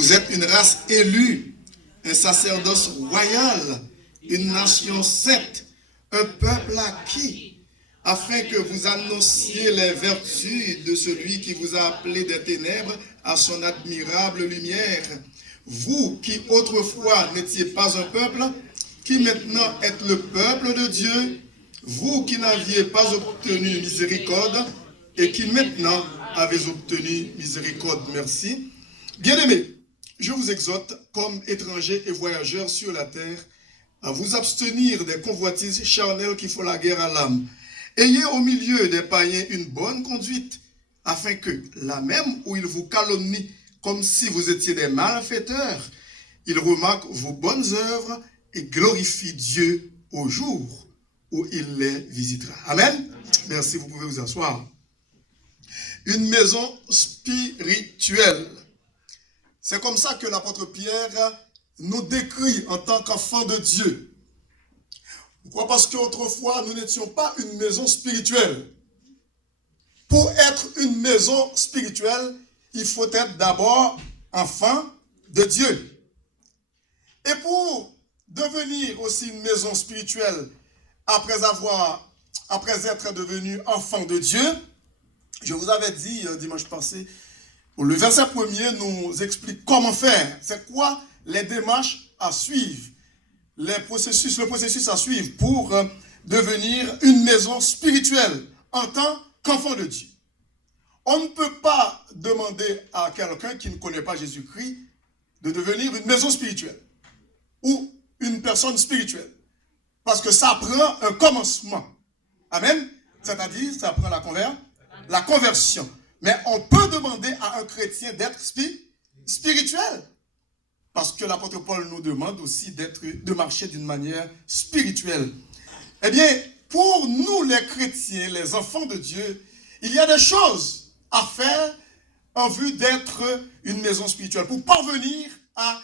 Vous êtes une race élue, un sacerdoce royal, une nation sainte, un peuple acquis, afin que vous annonciez les vertus de celui qui vous a appelé des ténèbres à son admirable lumière. Vous qui autrefois n'étiez pas un peuple, qui maintenant êtes le peuple de Dieu, vous qui n'aviez pas obtenu miséricorde et qui maintenant avez obtenu miséricorde. Merci. Bien-aimés, je vous exhorte, comme étrangers et voyageurs sur la terre, à vous abstenir des convoitises charnelles qui font la guerre à l'âme. Ayez au milieu des païens une bonne conduite, afin que, là même où ils vous calomnient comme si vous étiez des malfaiteurs, ils remarquent vos bonnes œuvres et glorifient Dieu au jour où il les visitera. Amen. Merci, vous pouvez vous asseoir. Une maison spirituelle. C'est comme ça que l'apôtre Pierre nous décrit en tant qu'enfants de Dieu. Pourquoi? Parce qu'autrefois, nous n'étions pas une maison spirituelle. Pour être une maison spirituelle, il faut être d'abord enfant de Dieu. Et pour devenir aussi une maison spirituelle, après être devenu enfant de Dieu, je vous avais dit dimanche passé, le verset premier nous explique comment faire. C'est quoi les démarches à suivre, le processus à suivre pour devenir une maison spirituelle en tant qu'enfant de Dieu. On ne peut pas demander à quelqu'un qui ne connaît pas Jésus-Christ de devenir une maison spirituelle ou une personne spirituelle. Parce que ça prend un commencement. Amen. C'est-à-dire, ça prend la conversion. Mais on peut demander à un chrétien d'être spirituel. Parce que l'apôtre Paul nous demande aussi de marcher d'une manière spirituelle. Eh bien, pour nous les chrétiens, les enfants de Dieu, il y a des choses à faire en vue d'être une maison spirituelle. Pour parvenir à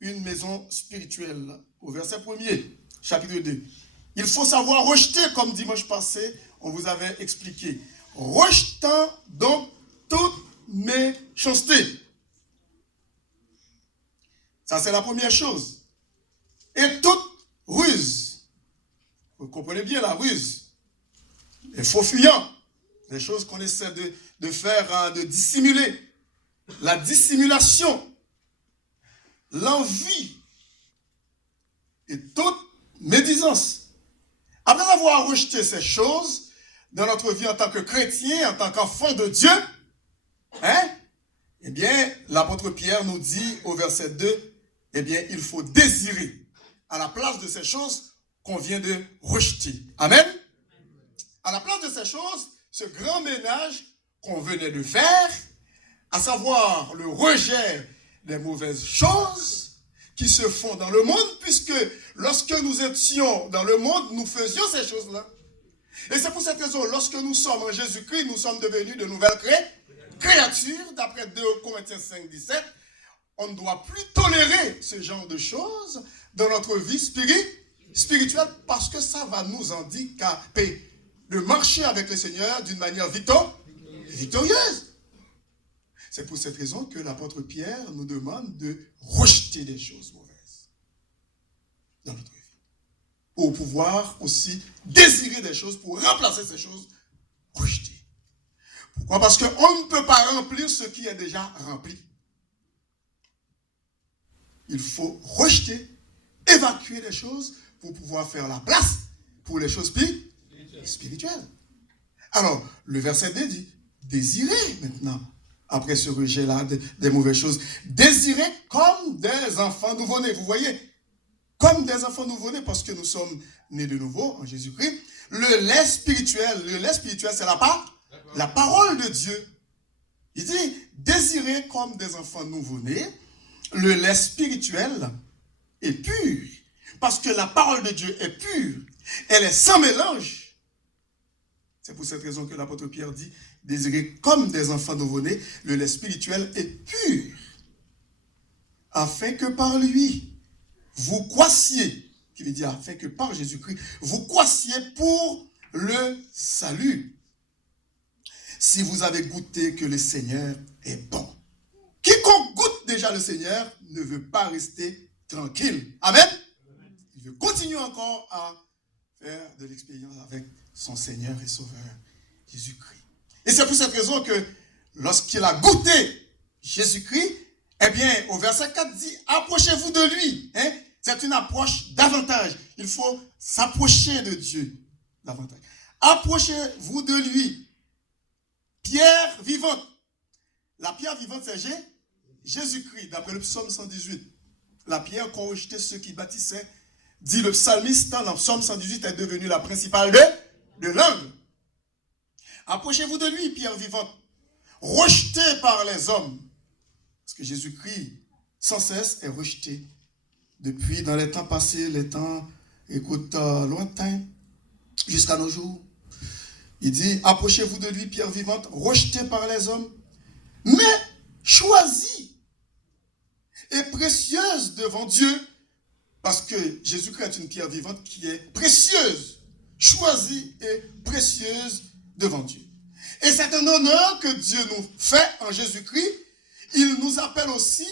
une maison spirituelle. Au verset 1er, chapitre 2. Il faut savoir rejeter, comme dimanche passé, on vous avait expliqué. Rejetant donc toute méchanceté. Ça, c'est la première chose. Et toute ruse. Vous comprenez bien la ruse. Les faux fuyants. Les choses qu'on essaie de faire, de dissimuler. La dissimulation. L'envie. Et toute médisance. Après avoir rejeté ces choses dans notre vie en tant que chrétien, en tant qu'enfant de Dieu, eh bien, l'apôtre Pierre nous dit au verset 2, eh bien, il faut désirer à la place de ces choses qu'on vient de rejeter. Amen. À la place de ces choses, ce grand ménage qu'on venait de faire, à savoir le rejet des mauvaises choses qui se font dans le monde, puisque lorsque nous étions dans le monde, nous faisions ces choses-là. Et c'est pour cette raison, lorsque nous sommes en Jésus-Christ, nous sommes devenus de nouvelles créatures, d'après 2 Corinthiens 5, 17, on ne doit plus tolérer ce genre de choses dans notre vie spirituelle, parce que ça va nous handicaper de marcher avec le Seigneur d'une manière victorieuse. C'est pour cette raison que l'apôtre Pierre nous demande de rejeter des choses mauvaises dans notre vie. Pour pouvoir aussi désirer des choses, pour remplacer ces choses rejetées. Pourquoi? Parce qu'on ne peut pas remplir ce qui est déjà rempli. Il faut rejeter, évacuer les choses pour pouvoir faire la place pour les choses spirituelles. Alors, le verset 2 dit, désirez maintenant. Après ce rejet-là des mauvaises choses, désirez comme des enfants nouveau-nés. Vous voyez, comme des enfants nouveau-nés, parce que nous sommes nés de nouveau en Jésus-Christ. Le lait spirituel, c'est la parole de Dieu. Il dit, désirez comme des enfants nouveau-nés. Le lait spirituel est pur. Parce que la parole de Dieu est pure. Elle est sans mélange. C'est pour cette raison que l'apôtre Pierre dit, désirez comme des enfants nouveau-nés, le lait spirituel est pur, afin que par lui, vous croissiez, qui veut dire afin que par Jésus-Christ, vous croissiez pour le salut. Si vous avez goûté que le Seigneur est bon. Quiconque goûte déjà déjà le Seigneur ne veut pas rester tranquille. Amen. Il veut continuer encore à faire de l'expérience avec son Seigneur et Sauveur, Jésus-Christ. Et c'est pour cette raison que lorsqu'il a goûté Jésus-Christ, eh bien, au verset 4 dit, approchez-vous de lui. C'est une approche davantage. Il faut s'approcher de Dieu davantage. Approchez-vous de lui. Pierre vivante. La pierre vivante, c'est Jésus-Christ, d'après le psaume 118. La pierre qu'ont rejeté ceux qui bâtissaient, dit le psalmiste, dans le psaume 118, est devenue la principale de l'angle. Approchez-vous de lui, pierre vivante, rejetée par les hommes. Parce que Jésus-Christ, sans cesse, est rejeté. Depuis, dans les temps passés, les temps, lointains, jusqu'à nos jours. Il dit, approchez-vous de lui, pierre vivante, rejetée par les hommes, mais choisie et précieuse devant Dieu, parce que Jésus-Christ est une pierre vivante qui est précieuse, choisie et précieuse devant Dieu. Et c'est un honneur que Dieu nous fait en Jésus-Christ. Il nous appelle aussi,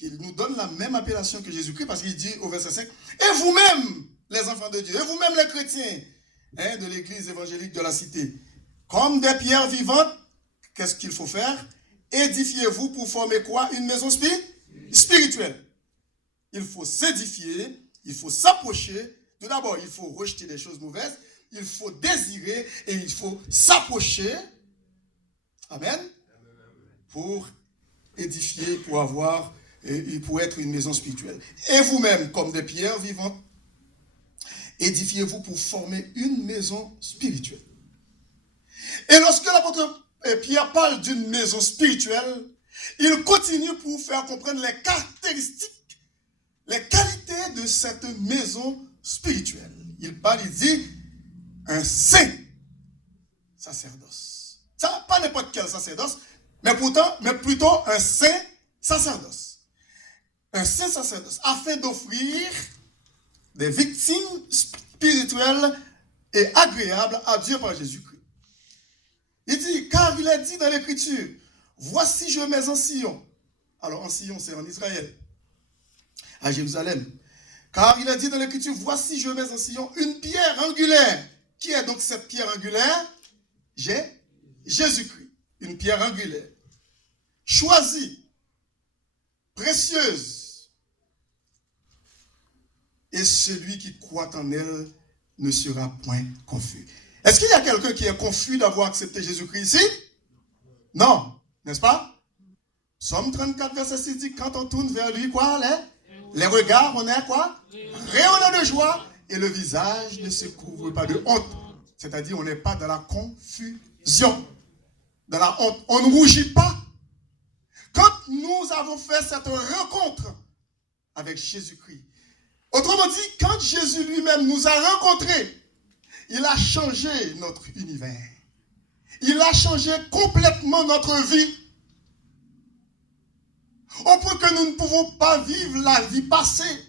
il nous donne la même appellation que Jésus-Christ, parce qu'il dit au verset 5, et vous-même, les enfants de Dieu, et vous-même les chrétiens de l'église évangélique de la cité, comme des pierres vivantes, qu'est-ce qu'il faut faire? Édifiez-vous pour former quoi? Une maison spirituelle. Il faut s'édifier, il faut s'approcher. Tout d'abord, il faut rejeter des choses mauvaises, il faut désirer et il faut s'approcher. Amen. Pour édifier, pour avoir, et pour être une maison spirituelle. Et vous-même, comme des pierres vivantes, édifiez-vous pour former une maison spirituelle. Et lorsque l'apôtre Pierre parle d'une maison spirituelle, il continue pour faire comprendre les caractéristiques, les qualités de cette maison spirituelle. Il parle, il dit, un saint sacerdoce. Ça, pas n'importe quel sacerdoce, mais plutôt un saint sacerdoce. Un saint sacerdoce, afin d'offrir des victimes spirituelles et agréables à Dieu par Jésus-Christ. Il dit, car il est dit dans l'Écriture, voici je mets en Sion. Alors en Sion, c'est en Israël, à Jérusalem. Car il est dit dans l'Écriture, voici je mets en Sion une pierre angulaire. Qui est donc cette pierre angulaire? Jésus-Christ. Une pierre angulaire. Choisie, précieuse. Et celui qui croit en elle ne sera point confus. Est-ce qu'il y a quelqu'un qui est confus d'avoir accepté Jésus-Christ ici? Non, n'est-ce pas? Psaume 34, verset 6 dit, quand on tourne vers lui, quoi? Les regards, on est quoi? Rayonnant de joie, et le visage ne se couvre pas de honte. C'est-à-dire, on n'est pas dans la confusion, dans la honte. On ne rougit pas. Quand nous avons fait cette rencontre avec Jésus-Christ, autrement dit, quand Jésus lui-même nous a rencontrés, il a changé notre univers. Il a changé complètement notre vie. Au point que nous ne pouvons pas vivre la vie passée.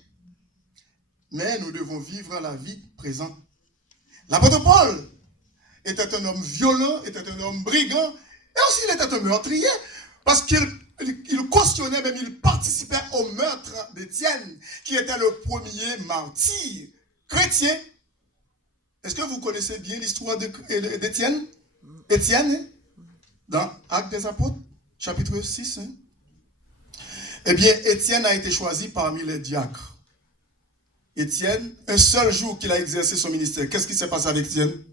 Mais nous devons vivre la vie présente. L'apôtre Paul était un homme violent, était un homme brigand, et aussi il était un meurtrier. Parce qu'il cautionnait, même il participait au meurtre d'Étienne, qui était le premier martyr chrétien. Est-ce que vous connaissez bien l'histoire d'Étienne? Étienne, dans Actes des Apôtres, chapitre 6. Eh bien, Étienne a été choisi parmi les diacres. Étienne, un seul jour qu'il a exercé son ministère, qu'est-ce qui s'est passé avec Étienne?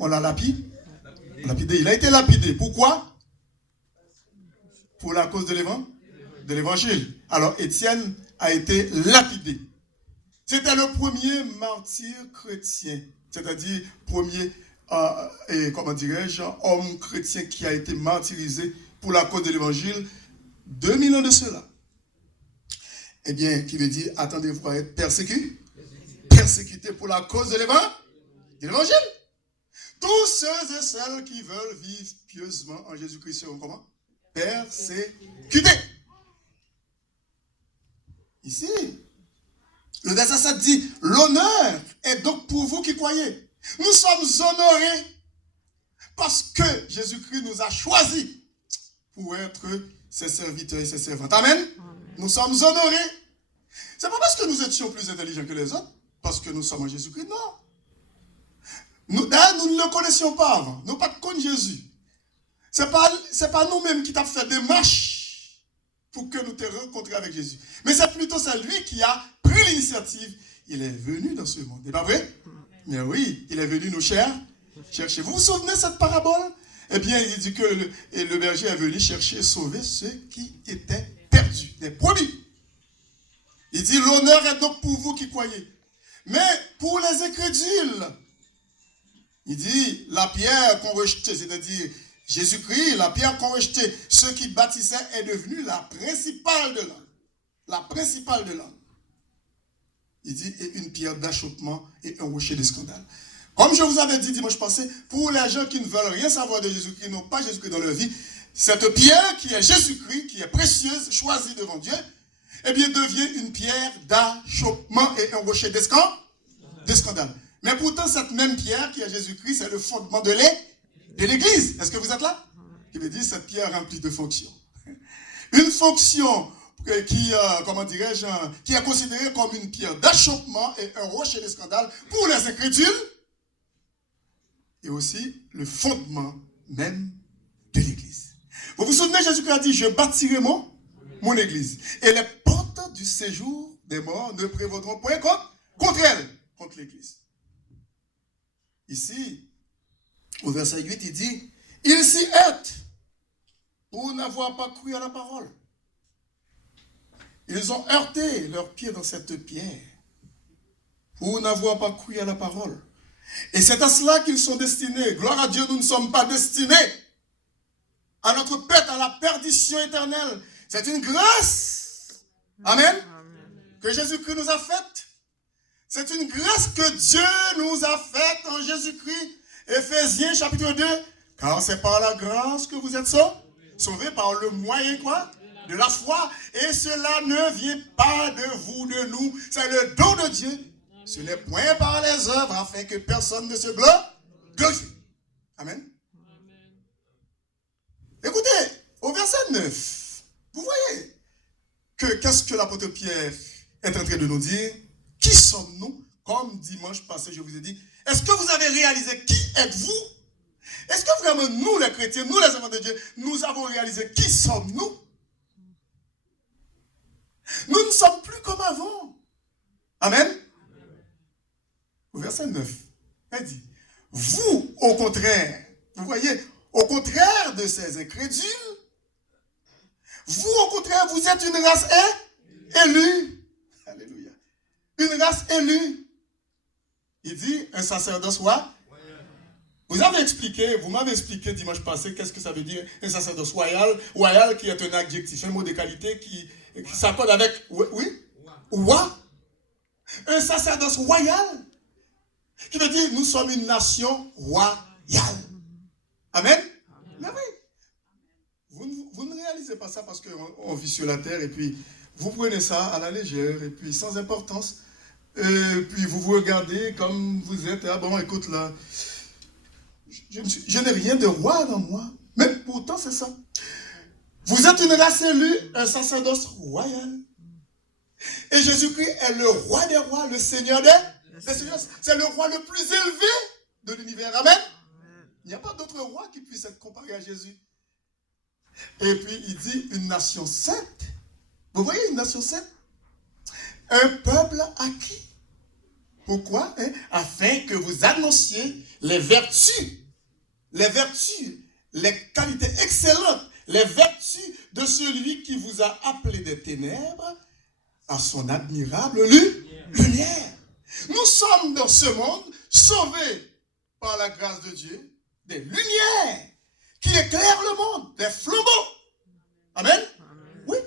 On l'a lapidé. Il a été lapidé. Pourquoi? Pour la cause de l'évangile. Alors, Étienne a été lapidé. C'était le premier martyr chrétien, c'est-à-dire premier, homme chrétien qui a été martyrisé pour la cause de l'évangile 2000 ans de cela. Eh bien, qui veut dire, attendez-vous à être persécuté pour la cause de l'évangile. Tous ceux et celles qui veulent vivre pieusement en Jésus-Christ seront comment? Persécutés. Ici, le verset 7 dit, l'honneur est donc pour vous qui croyez. Nous sommes honorés parce que Jésus-Christ nous a choisis pour être ses serviteurs et ses servantes. Amen. Nous sommes honorés. C'est pas parce que nous étions plus intelligents que les autres, parce que nous sommes en Jésus-Christ, non. Nous ne le connaissions pas avant. Nous pas de Jésus. C'est pas nous-mêmes qui t'avons fait des marches pour que nous te rencontrions avec Jésus. Mais c'est plutôt lui qui a pris l'initiative. Il est venu dans ce monde. C'est pas vrai? Mais oui, il est venu nous chercher. Vous vous souvenez de cette parabole? Eh bien, il dit que le berger est venu chercher et sauver ceux qui étaient perdus, des brebis. Il dit, l'honneur est donc pour vous qui croyez. Mais pour les incrédules, il dit, la pierre qu'on rejetait, c'est-à-dire Jésus-Christ, la pierre qu'on rejetait, ceux qui bâtissaient est devenue la principale de l'homme. La principale de l'homme. Il dit, et une pierre d'achoppement et un rocher de scandale. Comme je vous avais dit dimanche passé, pour les gens qui ne veulent rien savoir de Jésus-Christ, n'ont pas Jésus-Christ dans leur vie, cette pierre qui est Jésus-Christ, qui est précieuse, choisie devant Dieu, eh bien, devient une pierre d'achoppement et un rocher de scandale. Mais pourtant, cette même pierre qui est Jésus-Christ, c'est le fondement de l'Église. Est-ce que vous êtes là? Il veut dire, cette pierre remplie de fonctions. Une fonction qui est considérée comme une pierre d'achoppement et un rocher de scandale pour les incrédules, et aussi le fondement même de l'Église. Vous vous souvenez, Jésus-Christ a dit, je bâtirai mon Église. Et les portes du séjour des morts ne prévaudront point contre elle, contre l'Église. Ici, au verset 8, il dit, ils s'y hâtent pour n'avoir pas cru à la parole. Ils ont heurté leurs pieds dans cette pierre pour n'avoir pas cru à la parole. Et c'est à cela qu'ils sont destinés. Gloire à Dieu, nous ne sommes pas destinés à notre perte, à la perdition éternelle. C'est une grâce. Amen. Que Jésus-Christ nous a faite. C'est une grâce que Dieu nous a faite en Jésus-Christ. Éphésiens chapitre 2. Car c'est par la grâce que vous êtes sauvés par le moyen quoi? De la foi. Et cela ne vient pas de vous, de nous. C'est le don de Dieu. Ce n'est point par les œuvres afin que personne ne se glorifie. Amen. Écoutez, au verset 9, vous voyez qu'est-ce que l'apôtre Pierre est en train de nous dire? Qui sommes-nous? Comme dimanche passé, je vous ai dit, est-ce que vous avez réalisé qui êtes-vous? Est-ce que vraiment nous, les chrétiens, nous, les enfants de Dieu, nous avons réalisé qui sommes-nous? Nous ne sommes plus comme avant. Amen. Au verset 9, elle dit, vous, au contraire, vous voyez, au contraire de ces incrédules, vous, au contraire, vous êtes une race élue. Alléluia. Une race élue. Il dit, un sacerdoce quoi? Vous m'avez expliqué dimanche passé, qu'est-ce que ça veut dire, un sacerdoce royal. Royal qui est un adjectif, un mot de qualité qui s'accorde avec, oui? Roi. Un sacerdoce royal. Qui veut dire, nous sommes une nation royale. Amen? Mais oui. Vous ne réalisez pas ça parce qu'on vit sur la terre et puis vous prenez ça à la légère et puis sans importance. Et puis vous vous regardez comme vous êtes. Ah bon, écoute là, je n'ai rien de roi dans moi. Mais pourtant c'est ça. Vous êtes une race élue, un sacerdoce royal. Et Jésus-Christ est le roi des rois, le Seigneur des seigneurs. C'est le roi le plus élevé de l'univers. Amen. Il n'y a pas d'autre roi qui puisse être comparé à Jésus. Et puis il dit une nation sainte. Vous voyez une nation sainte? Un peuple acquis. Pourquoi? Afin que vous annonciez les vertus, les qualités excellentes, les vertus de celui qui vous a appelé des ténèbres à son admirable lumière. Nous sommes dans ce monde sauvés par la grâce de Dieu, des lumières qui éclairent le monde, des flambeaux. Amen. Oui.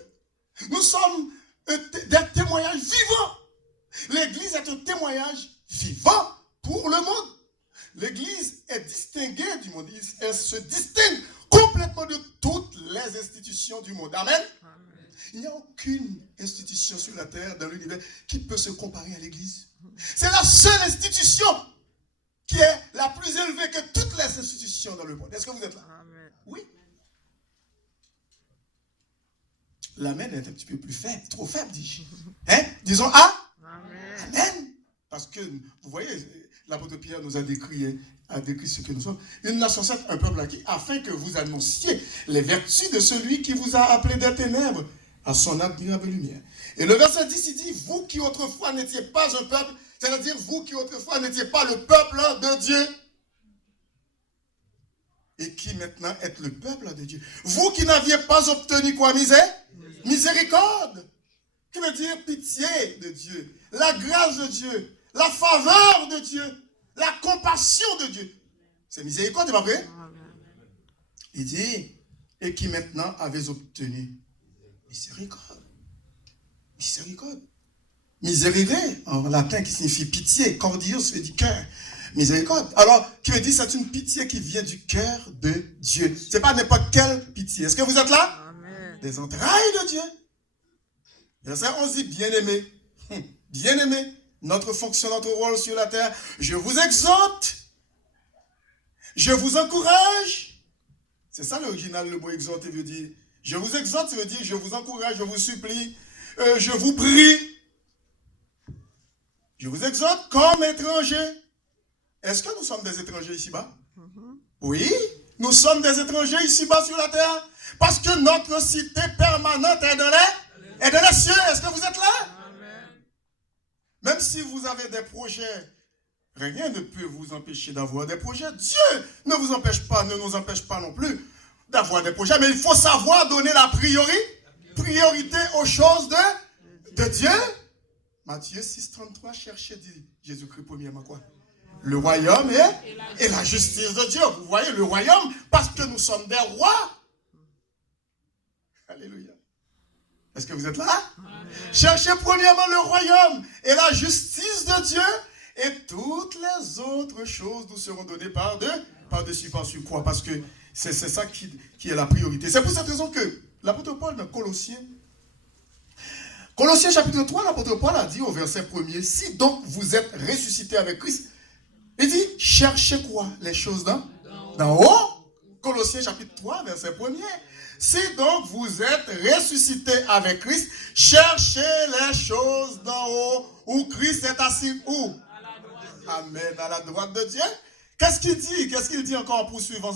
Nous sommes des témoignages vivants. L'Église est un témoignage vivant pour le monde. L'Église est distinguée du monde. Elle se distingue complètement de toutes les institutions du monde. Amen. Il n'y a aucune institution sur la terre, dans l'univers, qui peut se comparer à l'Église. C'est la seule institution qui est la plus élevée que toutes les institutions dans le monde. Est-ce que vous êtes là? Amen. Oui. l'amen est un petit peu plus faible, trop faible, dis-je. Hein? Disons ah? Amen. Amen. Parce que, vous voyez, l'apôtre Pierre nous a décrit ce que nous sommes. Une nation sainte, un peuple acquis, afin que vous annonciez les vertus de celui qui vous a appelé des ténèbres à son admirable lumière. Et le verset 10, il dit, vous qui autrefois n'étiez pas un peuple, c'est-à-dire vous qui autrefois n'étiez pas le peuple de Dieu, et qui maintenant êtes le peuple de Dieu. Vous qui n'aviez pas obtenu quoi, miséricorde, qui veut dire pitié de Dieu, la grâce de Dieu, la faveur de Dieu, la compassion de Dieu. C'est miséricorde, c'est pas vrai? Il dit, et qui maintenant avez obtenu miséricorde. Miséricorde. Miserere, en latin, qui signifie pitié. Cordius, veut dire cœur. Miséricorde. Alors, qui veut dire, c'est une pitié qui vient du cœur de Dieu. C'est pas n'importe quelle pitié. Est-ce que vous êtes là? Amen. Des entrailles de Dieu. Verset 11 dit, bien-aimé. Bien-aimé. Notre fonction, notre rôle sur la terre. Je vous exhorte. Je vous encourage. C'est ça l'original, le mot exhorter veut dire. Je vous exhorte, ça veut dire je vous encourage, je vous supplie, je vous prie. Je vous exhorte comme étranger. Est-ce que nous sommes des étrangers ici-bas? Oui, nous sommes des étrangers ici-bas sur la terre. Parce que notre cité permanente est dans les cieux. Est-ce que vous êtes là? Amen. Même si vous avez des projets, rien ne peut vous empêcher d'avoir des projets. Dieu ne vous empêche pas, ne nous empêche pas non plus d'avoir des projets. Mais il faut savoir donner la priorité aux choses de Dieu. Matthieu 6,33, cherchez, dit Jésus-Christ premièrement quoi? Le royaume et la justice de Dieu. Vous voyez, le royaume, parce que nous sommes des rois. Alléluia. Est-ce que vous êtes là? Amen. Cherchez premièrement le royaume et la justice de Dieu, et toutes les autres choses nous seront données par-dessus, par-dessus quoi? Parce que c'est ça qui est la priorité. C'est pour cette raison que l'apôtre Paul dans Colossiens chapitre 3, l'apôtre Paul a dit au verset 1er, si donc vous êtes ressuscités avec Christ, il dit, cherchez quoi? Les choses d'en haut. Colossiens chapitre 3, verset 1er. Si donc vous êtes ressuscités avec Christ, cherchez les choses d'en haut, où Christ est assis où? Amen, à la droite de Dieu. Qu'est-ce qu'il dit? Qu'est-ce qu'il dit encore en poursuivant?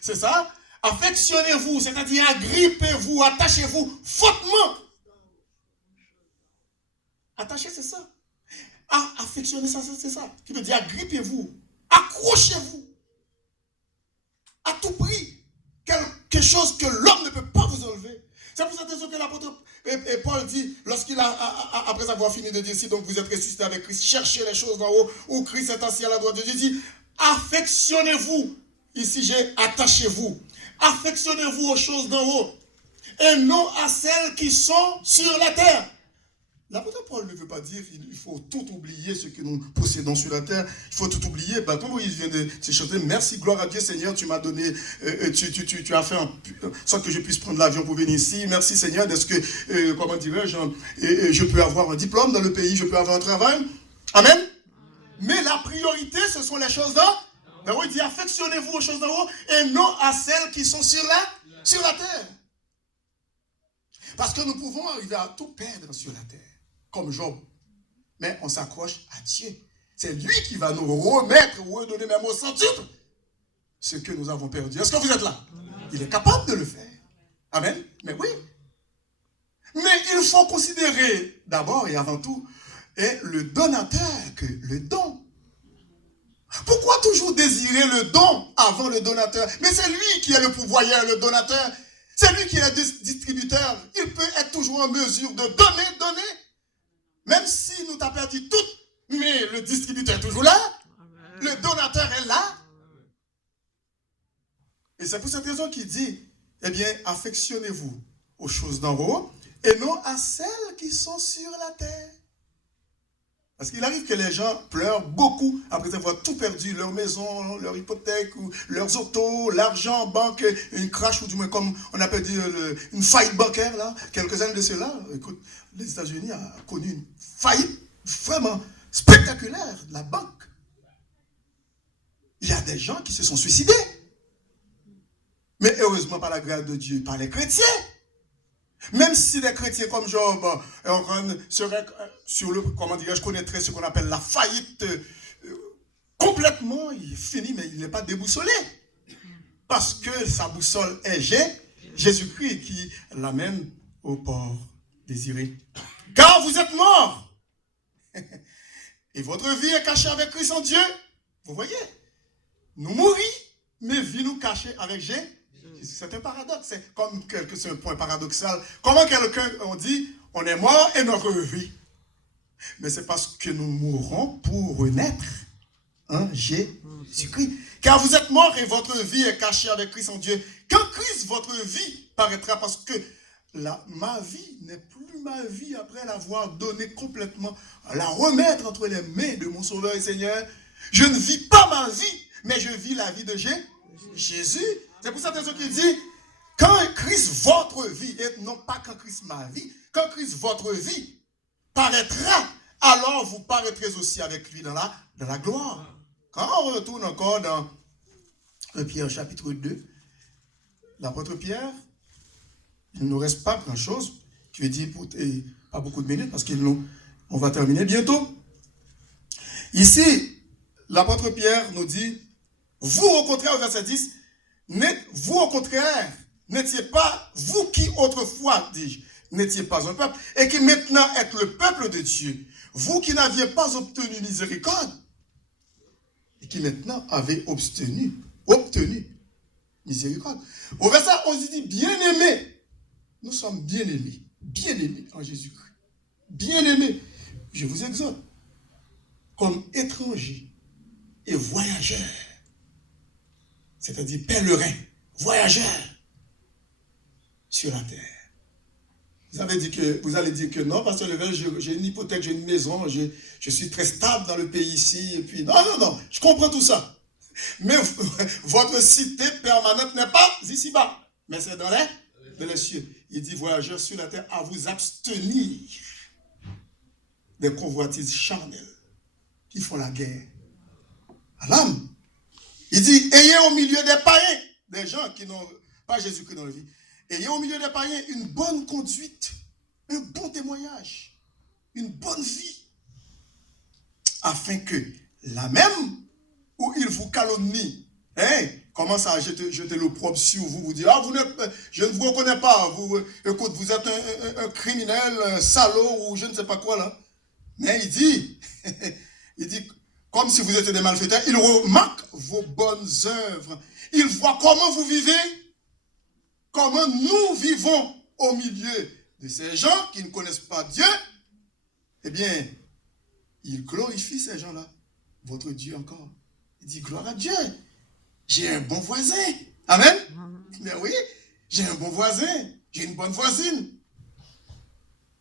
C'est ça? Affectionnez-vous, c'est-à-dire agrippez-vous, attachez-vous fortement. Attacher, c'est ça. Affectionner, ça, c'est ça. Qui veut dire agrippez-vous, accrochez-vous. À tout prix. Quelque chose que l'homme ne peut pas vous enlever. C'est pour cette raison que l'apôtre Paul dit, lorsqu'il après avoir fini de dire, si donc vous êtes ressuscité avec Christ, cherchez les choses d'en haut, où Christ est assis à la droite de Dieu, il dit, affectionnez-vous. Ici, j'ai attachez-vous. Affectionnez-vous aux choses d'en haut, et non à celles qui sont sur la terre. L'apôtre Paul ne veut pas dire qu'il faut tout oublier ce que nous possédons sur la terre. Il faut tout oublier. Ben, comme il vient de se chanter, merci, gloire à Dieu Seigneur, tu m'as donné, tu as fait sans que je puisse prendre l'avion pour venir ici. Merci Seigneur, est-ce que, comment dirais-je, je peux avoir un diplôme dans le pays, je peux avoir un travail. Amen. Mais la priorité, ce sont les choses d'en haut. Il dit, affectionnez-vous aux choses d'en haut et non à celles qui sont sur la terre. Parce que nous pouvons arriver à tout perdre sur la terre. Comme Job. Mais on s'accroche à Dieu. C'est lui qui va nous remettre, ou redonner même au centuple ce que nous avons perdu. Est-ce que vous êtes là? Il est capable de le faire. Amen. Mais oui. Mais il faut considérer d'abord et avant tout le donateur que le don. Pourquoi toujours désirer le don avant le donateur? Mais c'est lui qui est le pourvoyeur, le donateur. C'est lui qui est le distributeur. Il peut être toujours en mesure de donner. Même si nous t'avons perdu tout, mais le distributeur est toujours là. Amen. Le donateur est là. Et c'est pour cette raison qu'il dit, eh bien, affectionnez-vous aux choses d'en haut et non à celles qui sont sur la terre. Parce qu'il arrive que les gens pleurent beaucoup après avoir tout perdu, leur maison, leur hypothèque, ou leurs autos, l'argent en banque, une crash, ou du moins comme on appelle dire, une faillite bancaire, là, quelques années de cela. Écoute, les États-Unis ont connu une faillite vraiment spectaculaire de la banque. Il y a des gens qui se sont suicidés. Mais heureusement, par la grâce de Dieu, par les chrétiens. Même si des chrétiens comme Job seraient sur le, comment dirais-je, connaîtraient ce qu'on appelle la faillite complètement, il est fini, mais il n'est pas déboussolé. Parce que sa boussole est Jésus-Christ qui l'amène au port désiré. Car vous êtes morts. Et votre vie est cachée avec Christ en Dieu. Vous voyez, nous mourons, mais vie nous cachée avec Jésus. C'est un paradoxe. C'est un point paradoxal. Comment quelqu'un, on dit, on est mort et notre vie. Mais c'est parce que nous mourrons pour renaître en Jésus-Christ. Car vous êtes morts et votre vie est cachée avec Christ en Dieu. Quand Christ, votre vie paraîtra, parce que ma vie n'est plus ma vie après l'avoir donnée complètement, la remettre entre les mains de mon Sauveur et Seigneur. Je ne vis pas ma vie, mais je vis la vie de Jésus. C'est pour ça que qui dit, quand Christ, votre vie, et non pas quand Christ, ma vie, quand Christ, votre vie, paraîtra, alors vous paraîtrez aussi avec lui dans la gloire. Quand on retourne encore dans 1 Pierre chapitre 2, l'apôtre Pierre, il ne nous reste pas grand-chose, je vais dire pas beaucoup de minutes, parce qu'on va terminer bientôt. Ici, l'apôtre Pierre nous dit, vous au contraire, au verset 10, vous au contraire, n'étiez pas, vous qui autrefois, dis-je, n'étiez pas un peuple, et qui maintenant êtes le peuple de Dieu, vous qui n'aviez pas obtenu miséricorde, et qui maintenant avez obtenu miséricorde. Au verset 11, il dit, bien-aimés, nous sommes bien-aimés en Jésus-Christ. Bien-aimés, je vous exhorte, comme étrangers et voyageurs, c'est-à-dire pèlerins, voyageurs sur la terre. Vous allez dire que non, Pasteur Level, j'ai une hypothèque, j'ai une maison, je suis très stable dans le pays ici, et puis non, je comprends tout ça. Mais votre cité permanente n'est pas ici-bas, mais c'est dans les cieux. Il dit, voyageurs sur la terre, à vous abstenir des convoitises charnelles qui font la guerre à l'âme. Il dit, ayez au milieu des païens, des gens qui n'ont pas Jésus-Christ dans la vie, ayez au milieu des païens une bonne conduite, un bon témoignage, une bonne vie, afin que la même où ils vous calomnient, commence à jeter l'opprobre sur vous, vous dire, je ne vous reconnais pas, vous êtes un criminel, un salaud, ou je ne sais pas quoi là. Mais il dit, comme si vous étiez des malfaiteurs, il remarque vos bonnes œuvres. Il voit comment vous vivez, comment nous vivons au milieu de ces gens qui ne connaissent pas Dieu. Eh bien, il glorifie ces gens-là, votre Dieu encore. Il dit, gloire à Dieu, j'ai un bon voisin. Amen. Mais oui, j'ai un bon voisin, j'ai une bonne voisine.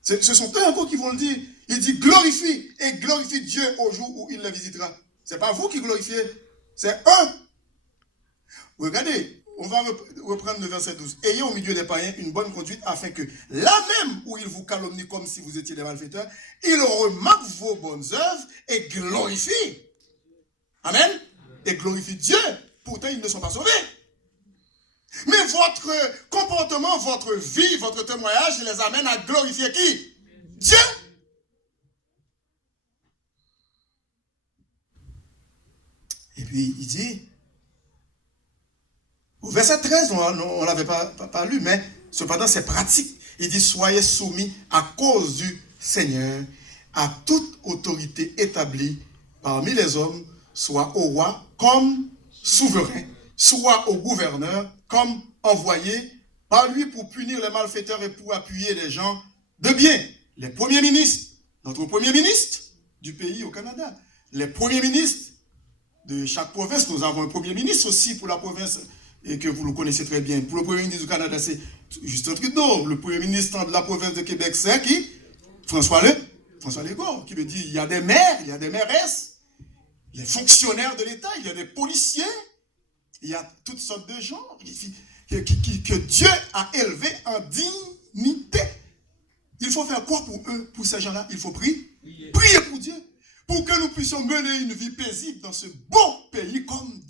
Ce sont eux encore qui vont le dire. Il dit glorifie Dieu au jour où il le visitera. Ce n'est pas vous qui glorifiez, c'est eux. Regardez, on va reprendre le verset 12. Ayez au milieu des païens une bonne conduite afin que là même où ils vous calomnient comme si vous étiez des malfaiteurs, ils remarquent vos bonnes œuvres et glorifient. Amen. Et glorifient Dieu. Pourtant, ils ne sont pas sauvés. Mais votre comportement, votre vie, votre témoignage les amène à glorifier qui? Dieu. Et puis, il dit, au verset 13, on ne l'avait pas lu, mais cependant, c'est pratique. Il dit, soyez soumis à cause du Seigneur à toute autorité établie parmi les hommes, soit au roi comme souverain, soit au gouverneur comme envoyé par lui pour punir les malfaiteurs et pour appuyer les gens de bien. Les premiers ministres, notre premier ministre du pays au Canada, les premiers ministres de chaque province, nous avons un premier ministre aussi pour la province et que vous le connaissez très bien. Pour le premier ministre du Canada, c'est Justin Trudeau. Le premier ministre de la province de Québec, c'est qui? François Legault, qui veut dire il y a des maires, il y a des mairesses, les fonctionnaires de l'État, il y a des policiers, il y a toutes sortes de gens que Dieu a élevés en dignité. Il faut faire quoi pour eux, pour ces gens-là? Il faut prier pour Dieu, pour que nous puissions mener une vie paisible dans ce beau pays, comme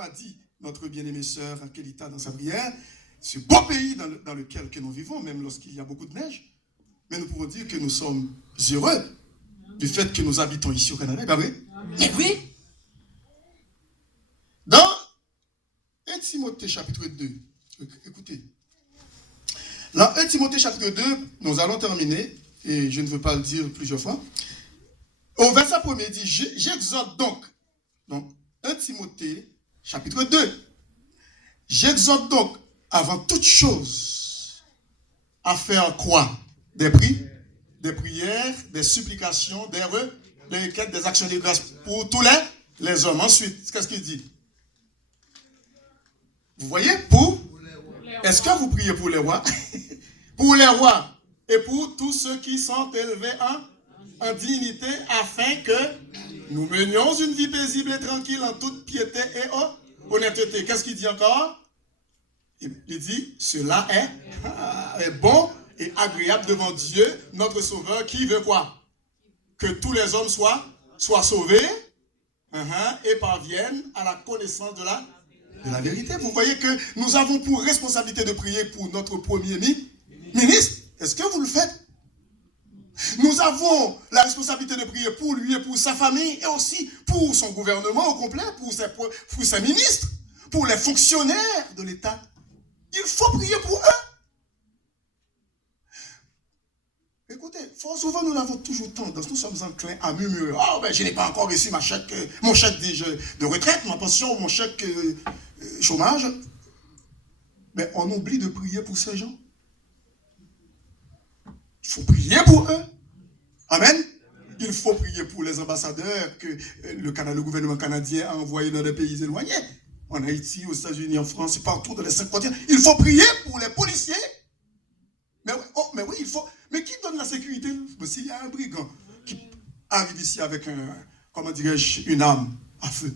a dit notre bien-aimée sœur Kelita dans sa prière, ce beau pays dans lequel que nous vivons, même lorsqu'il y a beaucoup de neige. Mais nous pouvons dire que nous sommes heureux du fait que nous habitons ici au Canada, pas vrai? Mais oui! Dans 1 Timothée chapitre 2, écoutez, dans 1 Timothée chapitre 2, nous allons terminer, et je ne veux pas le dire plusieurs fois. Au verset 1, il dit, j'exhorte donc 1 Timothée chapitre 2, j'exhorte donc avant toute chose à faire quoi? Des prières, des supplications, des requêtes, des actions de grâce pour tous les hommes. Ensuite, qu'est-ce qu'il dit? Vous voyez, est-ce que vous priez pour les rois? Pour les rois et pour tous ceux qui sont élevés en dignité, afin que nous menions une vie paisible et tranquille en toute piété et honnêteté. Qu'est-ce qu'il dit encore? Il dit, cela est bon et agréable devant Dieu, notre Sauveur, qui veut quoi? Que tous les hommes soient sauvés et parviennent à la connaissance de la vérité. Vous voyez que nous avons pour responsabilité de prier pour notre premier ministre. Est-ce que vous le faites? Nous avons la responsabilité de prier pour lui et pour sa famille et aussi pour son gouvernement au complet, pour ses ministres, pour les fonctionnaires de l'État. Il faut prier pour eux. Écoutez, fort souvent nous avons toujours tendance, nous sommes enclins à murmurer. Oh, ben je n'ai pas encore reçu mon chèque de retraite, ma pension, mon chèque chômage. Mais on oublie de prier pour ces gens. Il faut prier pour eux. Amen. Il faut prier pour les ambassadeurs que le gouvernement canadien a envoyés dans des pays éloignés. En Haïti, aux États-Unis, en France, partout dans les 5 continents. Il faut prier pour les policiers. Mais oui, il faut. Mais qui donne la sécurité? S'il y a un brigand qui arrive ici avec une arme à feu,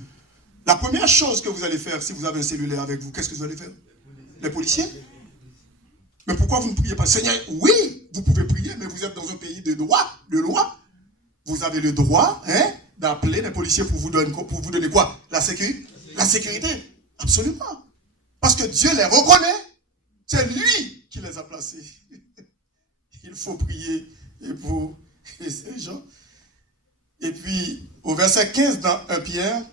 la première chose que vous allez faire, si vous avez un cellulaire avec vous, qu'est-ce que vous allez faire? Les policiers? Mais pourquoi vous ne priez pas? Seigneur, oui, vous pouvez prier, mais vous êtes dans un pays de loi. Vous avez le droit d'appeler les policiers pour vous donner quoi? La sécurité. Absolument. Parce que Dieu les reconnaît. C'est lui qui les a placés. Il faut prier pour ces gens. Et puis, au verset 15 dans 1 Pierre,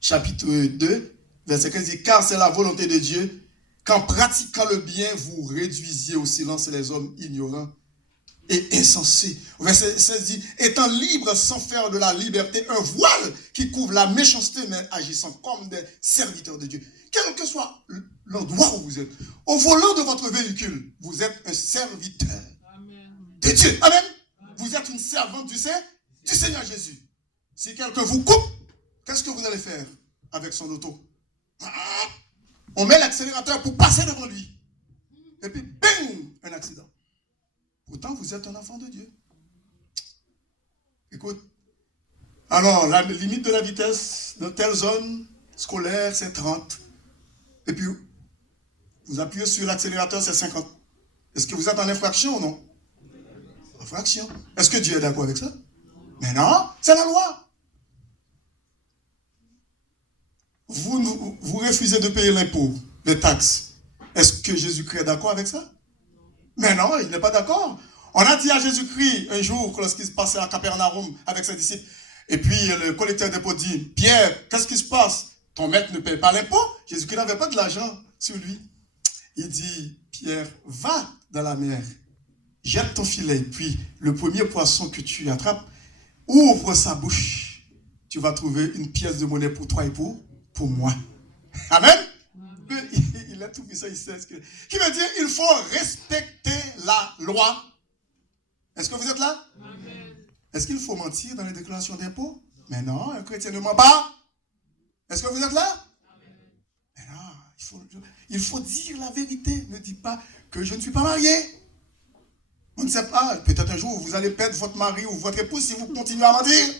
chapitre 2, verset 15, dit, car c'est la volonté de Dieu qu'en pratiquant le bien, vous réduisiez au silence les hommes ignorants et insensés. Au verset 16 dit, étant libres sans faire de la liberté un voile qui couvre la méchanceté, mais agissant comme des serviteurs de Dieu. Quel que soit l'endroit où vous êtes, au volant de votre véhicule, vous êtes un serviteur de Dieu. Amen. Vous êtes une servante du Seigneur Jésus. Si quelqu'un vous coupe, qu'est-ce que vous allez faire avec son auto? On met l'accélérateur pour passer devant lui. Et puis, bing, un accident. Pourtant, vous êtes un enfant de Dieu. Écoute, alors, la limite de la vitesse dans telle zone scolaire, c'est 30. Et puis, vous appuyez sur l'accélérateur, c'est 50. Est-ce que vous êtes en infraction ou non? Infraction. Est-ce que Dieu est d'accord avec ça? Mais non, c'est la loi. Vous refusez de payer l'impôt, les taxes. Est-ce que Jésus-Christ est d'accord avec ça? Mais non, il n'est pas d'accord. On a dit à Jésus-Christ un jour, lorsqu'il se passait à Capernaum avec ses disciples, et puis le collecteur d'impôts dit, Pierre, qu'est-ce qui se passe? Ton maître ne paye pas l'impôt? Jésus-Christ n'avait pas de l'argent sur lui. Il dit, Pierre, va dans la mer, jette ton filet, puis le premier poisson que tu attrapes, ouvre sa bouche. Tu vas trouver une pièce de monnaie pour toi et pour moi. Amen. Il a tout vu ça, il sait ce que... Qui veut dire, il faut respecter la loi. Est-ce que vous êtes là? Amen. Est-ce qu'il faut mentir dans les déclarations d'impôts? Mais non, un chrétien ne ment pas. Est-ce que vous êtes là? Amen. Mais non, il faut dire la vérité. Ne dites pas que je ne suis pas marié. On ne sait pas. Peut-être un jour, vous allez perdre votre mari ou votre épouse si vous continuez à mentir.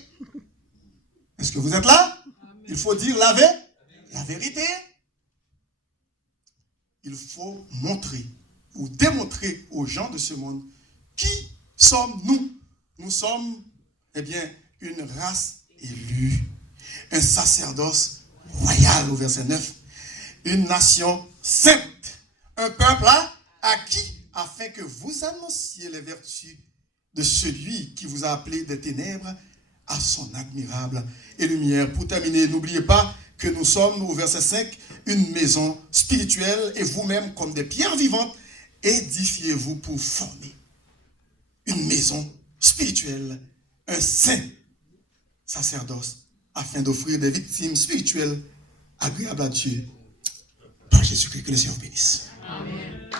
Est-ce que vous êtes là? Amen. Il faut dire la vérité. Il faut montrer ou démontrer aux gens de ce monde qui sommes-nous. Nous sommes, une race élue, un sacerdoce royal au verset 9, une nation sainte, un peuple acquis, afin que vous annonciez les vertus de celui qui vous a appelé des ténèbres à son admirable et lumière. Pour terminer, n'oubliez pas que nous sommes, au verset 5, une maison spirituelle et vous-même, comme des pierres vivantes, édifiez-vous pour former une maison spirituelle, un saint sacerdoce, afin d'offrir des victimes spirituelles agréables à Dieu par Jésus-Christ. Que le Seigneur bénisse. Amen.